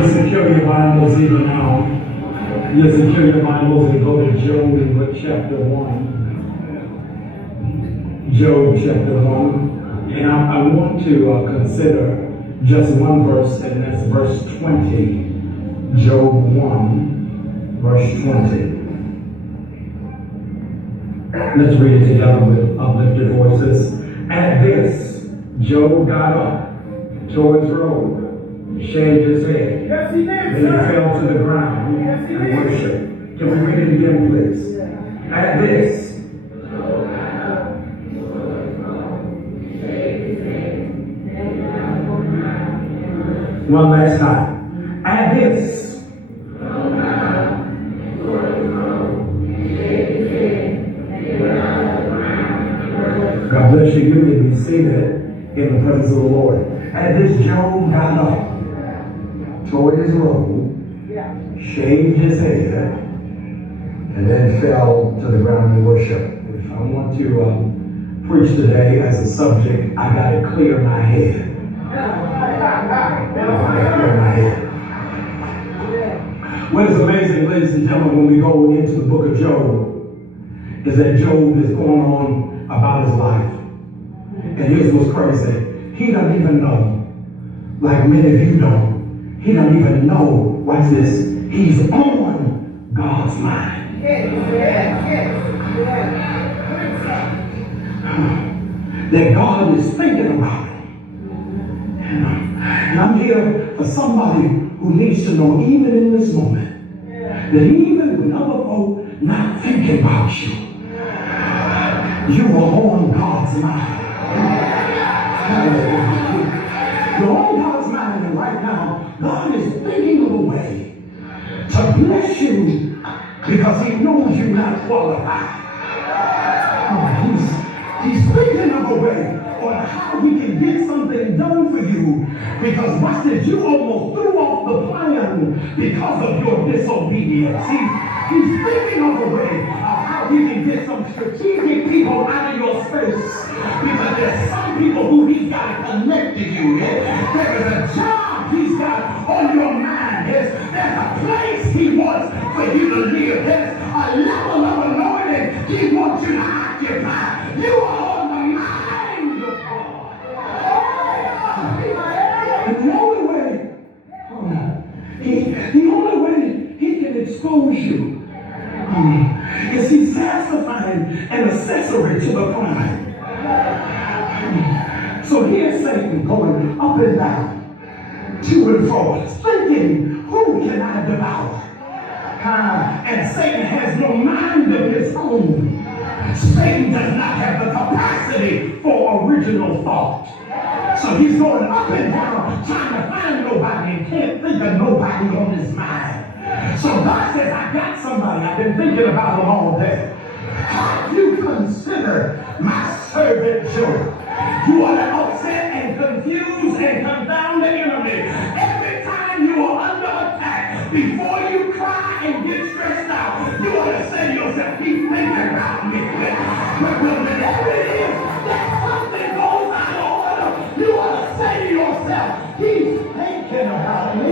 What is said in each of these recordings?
Let's secure your Bibles even now. Let's secure your Bibles and go to Job chapter 1. Job chapter 1. And I want to consider just one verse, and that's verse 20. Job 1, verse 20. Let's read it together with uplifted voices. At this, Job got up, tore his robe, shaved his head. Yes, he did, then he sir. fell to the ground Yes, he and did. worshiped. Can we read it again, please? At this. One last time. At this. God bless you. You may be seated in the presence of the Lord. At this, Job got up, tore his robe, shaved his head, and then fell to the ground and worshiped. If I want to preach today as a subject, I got to clear my head. I got to clear my head. What is amazing, ladies and gentlemen, when we go into the book of Job, is that Job is going on about his life. And here's what's crazy. He doesn't even know, like many of you don't, he doesn't even know, watch this, he's on God's mind. That God is thinking about him. And I'm here for somebody who needs to know, even in this moment, that even when other folk not thinking about you, you are on God's mind. You're on God's mind, and right now, God is thinking of a way to bless you because he knows you're not qualified. He's thinking of a way on how he can get something done for you because watch this, you almost threw off the plan because of your disobedience. He's thinking of a way of how he can get some strategic people out of your space because there's some people who he's got to connect to you. There is a job he's got on your mind. There's a place he wants for you to live. There's a level of anointing he wants you to occupy. You are on the mind of God. And the only way he can expose you is he satisfying an accessory to the crime. So here's Satan going up and down, to and fro, thinking, who can I devour? And Satan has no mind of his own. Satan does not have the capacity for original thought. So he's going up and down, trying to find nobody and can't think of nobody on his mind. So God says, I got somebody. I've been thinking about him all day. Have you considered my servant Job? You are upset and confused and confound the enemy. Every time you are under attack, before you cry and get stressed out, you ought to say to yourself, he's thinking about me. But whenever it is that something goes out of order, you ought to say to yourself, he's thinking about me.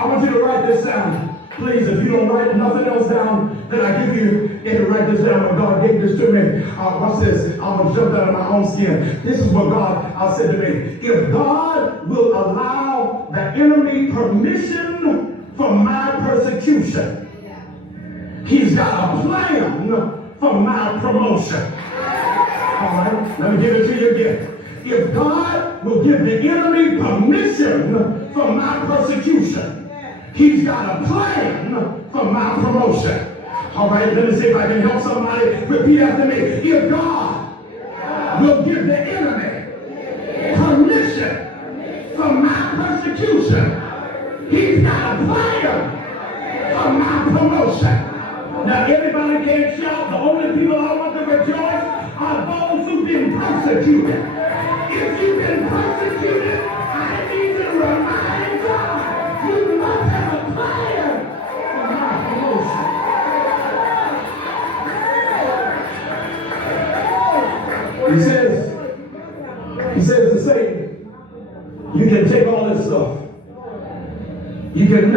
I want you to write this down. Please, if you don't write nothing else down, then I give you to write this down. When God gave this to me, watch this. I'm going to jump out of my own skin. This is what God said to me. If God will allow the enemy permission for my persecution, he's got a plan for my promotion. All right, let me give it to you again. If God will give the enemy permission for my persecution, he's got a plan for my promotion. All right, let me see if I can help somebody. Repeat after me. If God will give the enemy permission for my persecution, he's got a plan for my promotion. Now, everybody can't shout. The only people I want to rejoice are those who've been persecuted. If you've been persecuted, I need to remind God, you must have a plan for my promotion. He says,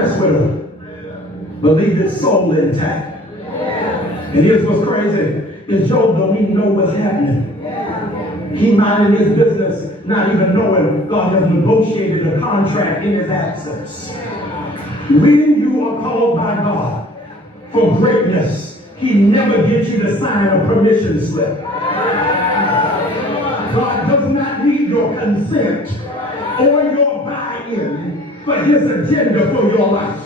mess with him, but leave his soul intact. And here's what's crazy, is Job don't even know what's happening. He minded his business, not even knowing God has negotiated a contract in his absence. When you are called by God for greatness, he never gets you to sign a permission slip. God does not need your consent or your buy-in for his agenda for your life.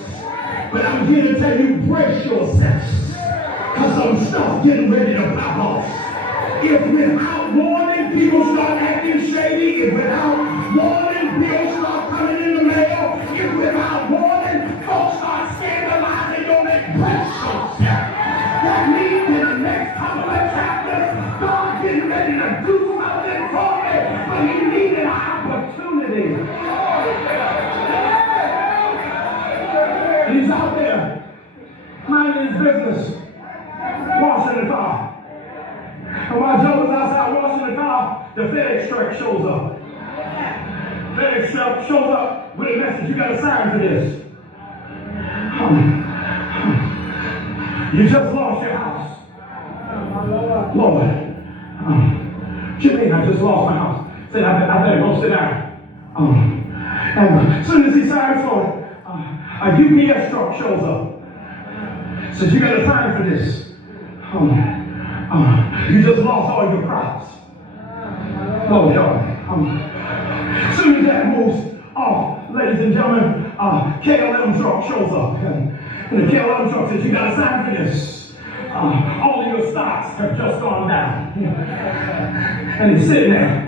But I'm here to tell you, brace yourselves, because some stuff getting ready to pop off. If without warning people start acting shady, if without warning bills start coming in the mail, if without warning folks start scandalizing your name, brace yourself. That means in the next couple of chapters, God getting ready to do something for me, but he needed an opportunity. He's out there minding his business, washing the car. And while Joe was outside washing the car, the FedEx truck shows up. FedEx truck shows up with a message, you got to sign for this. You just lost your house. Lord, what you mean I just lost my house? Said, I better go sit down. And as soon as he signs for it, a UPS truck shows up. Says, you got to sign for this. You just lost all your crops. Oh, y'all. As soon as that moves off, ladies and gentlemen, KLM truck shows up. And the KLM truck says, you got to sign for this. All of your stocks have just gone down. And he's sitting there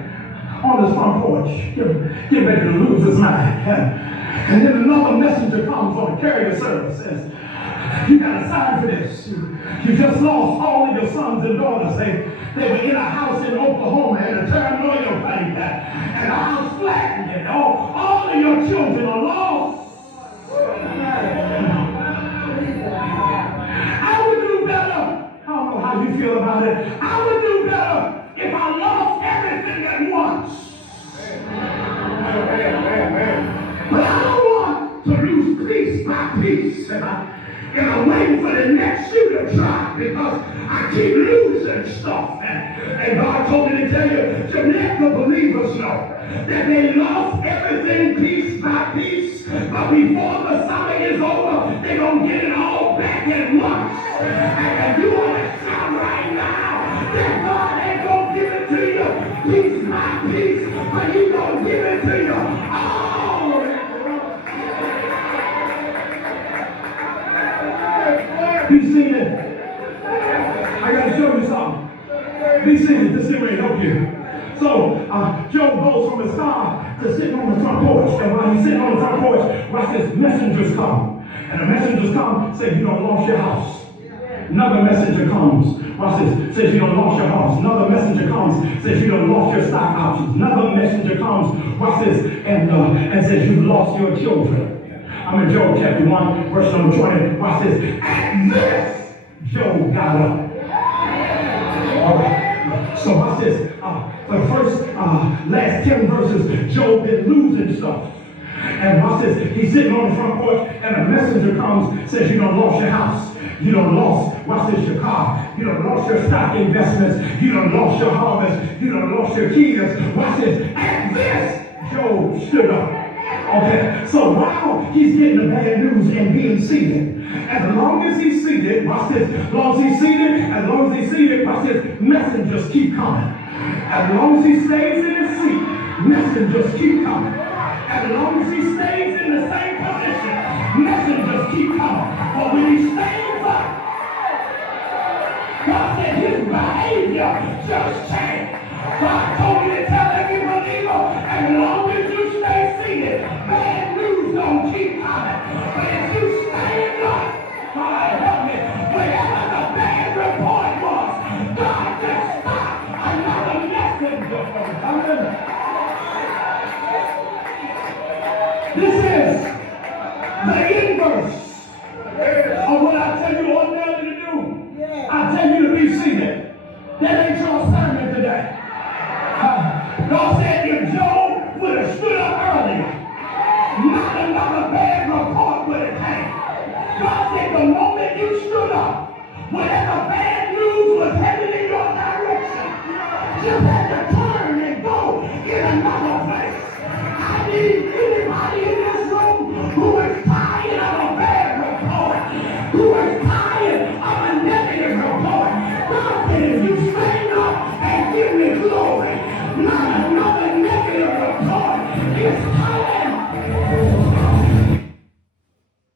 on his front porch, getting ready to lose his mind. And then another messenger comes on the carrier service and says, you got to sign for this. You just lost all of your sons and daughters. They were in a house in Oklahoma and a terminal bank, and the house flattened, and all of your children are lost. I would do better. I don't know how you feel about it. I would do better if I lost everything at once. But I don't want to lose piece by piece. And I'm waiting for the next shoe to drop because I keep losing stuff. And God told me to tell you to let the believers know that they lost everything piece by piece. But before the summer is over, they're going to get it all back at once. And you want to shout right now that God ain't going to give it to you piece by piece, but he's going to give it to you all. Be seated. I got to show you something. Be seated. This is where it help you. So, Job goes from his car to sitting on the front porch. And while he's sitting on the front porch, watch this, messengers come. And the messengers come, say, you done lost your house. Another messenger comes. Watch this. Says you done lost your house. Another messenger comes. Says you done lost your stock options. Another messenger comes. Watch this. And says you've lost your children. I'm in Job chapter 1, verse number 20. Watch this. At this, Job got up. All right. So watch this. For the first last 10 verses, Job been losing stuff. And watch this. He's sitting on the front porch, and a messenger comes, says you done lost your house. You done lost, watch this, your car. You done lost your stock investments. You done lost your harvest. You done lost your kids. Watch this. At this, Job stood up. Okay, so while he's getting the bad news and being seated, as long as he's seated, watch this, as long as he's seated, watch this, messengers keep coming. As long as he stays in his seat, messengers keep coming. As long as he stays in the same position, messengers keep coming. But when he stands up, God said his behavior just changed. God told me to tell every believer, as long as you stay seated, bad news don't keep coming. But if you stand up, God help me, whatever the bad report was, God just stopped another messenger from coming. This is the inverse of what I tell you ordinarily to do. I tell you to be seated. That ain't your assignment today. God said if Job would have stood up earlier, not another bad report up when it came. God said the moment you stood up, whatever bad news was headed in your direction, you had to turn and go in another place. I need you